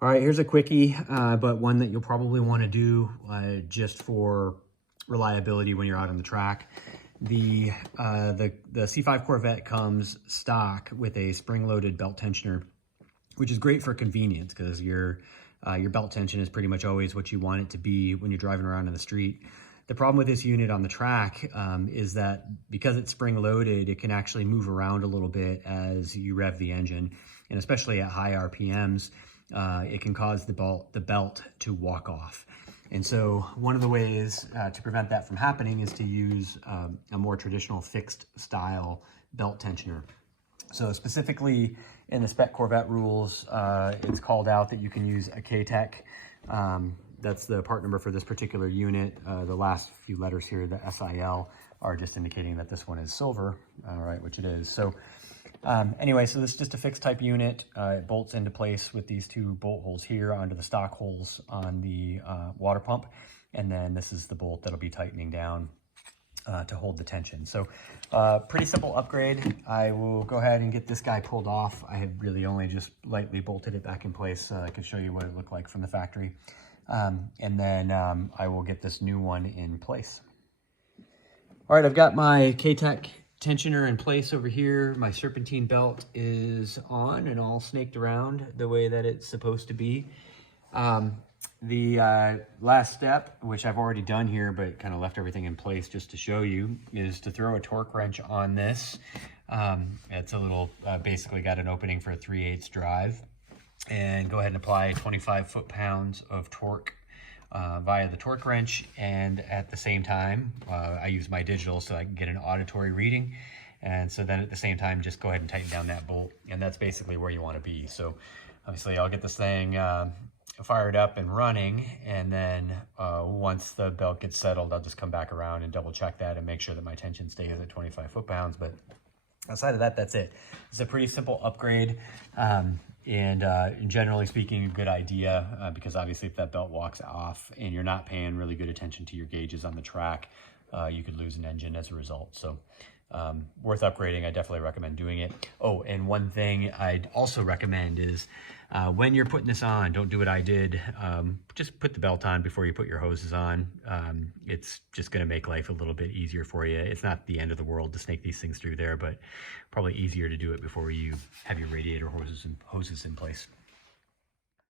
All right, here's a quickie, but one that you'll probably want to do just for reliability when you're out on the track. The C5 Corvette comes stock with a spring-loaded belt tensioner, which is great for convenience because your belt tension is pretty much always what you want it to be when you're driving around in the street. The problem with this unit on the track is that because it's spring-loaded, it can actually move around a little bit as you rev the engine, and especially at high RPMs, it can cause the belt to walk off. And so one of the ways to prevent that from happening is to use a more traditional fixed style belt tensioner. So specifically in the Spec Corvette rules, it's called out that you can use a Katech. That's the part number for this particular unit. The last few letters here, the SIL, are just indicating that this one is silver, all right, which it is. So anyway, so this is just a fixed type unit. It bolts into place with these two bolt holes here onto the stock holes on the water pump. And then this is the bolt that'll be tightening down to hold the tension. So pretty simple upgrade. I will go ahead and get this guy pulled off. I had really only just lightly bolted it back in place so I could show you what it looked like from the factory. And then I will get this new one in place. All right, I've got my Katech tensioner in place over here. My serpentine belt is on and all snaked around the way that it's supposed to be. The last step, which I've already done here, but kind of left everything in place just to show you, is to throw a torque wrench on this. It's a little, basically got an opening for a 3/8 drive, and go ahead and apply 25 foot-pounds of torque via the torque wrench. And at the same time, I use my digital so I can get an auditory reading. And so then at the same time, just go ahead and tighten down that bolt. And that's basically where you want to be. So obviously I'll get this thing fired up and running. And then once the belt gets settled, I'll just come back around and double check that and make sure that my tension stays at 25 foot-pounds. But outside of that, that's it. It's a pretty simple upgrade. And generally speaking, a good idea because obviously if that belt walks off and you're not paying really good attention to your gauges on the track, you could lose an engine as a result. So worth upgrading. I definitely recommend doing it. Oh, and one thing I'd also recommend is when you're putting this on, don't do what I did. Just put the belt on before you put your hoses on. It's just going to make life a little bit easier for you. It's not the end of the world to snake these things through there, but probably easier to do it before you have your radiator hoses in place.